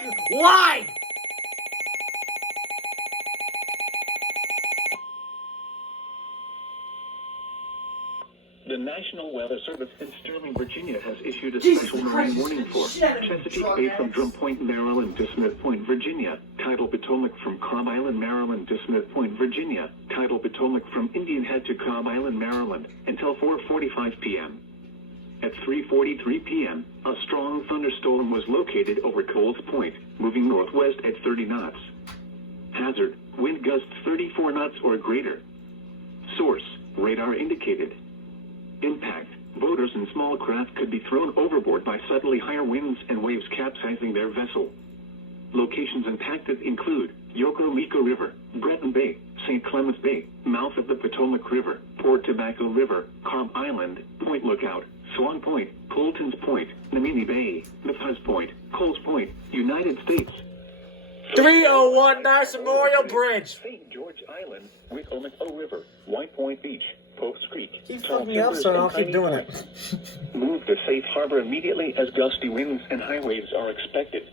going wide. The National Weather Service in Sterling, Virginia has issued a Jesus special Christ, marine warning for Chesapeake Bay from Drum Point, Maryland to Smith Point, Virginia. Tidal Potomac from Cobb Island, Maryland to Smith Point, Virginia. Tidal Potomac from Indian Head to Cobb Island, Maryland until 4:45 p.m. At 3:43 p.m., a strong thunderstorm was located over Coles Point, moving northwest at 30 knots. Hazard, wind gusts 34 knots or greater. Source, radar indicated. Impact, boaters and small craft could be thrown overboard by suddenly higher winds and waves capsizing their vessel. Locations impacted include Yokosuka River, Breton Bay, St. Clements Bay, mouth of the Potomac River, Port Tobacco River, Cobb Island, Point Lookout, Swan Point, Colton's Point, Namini Bay, Mathus Point, Coles Point, United States. 301 Nice Memorial Bridge. St. George Island, Wicomico River, White Point Beach, Post Creek. Keep fucking me up, so I'll keep doing it. Move to safe harbor immediately as gusty winds and high waves are expected.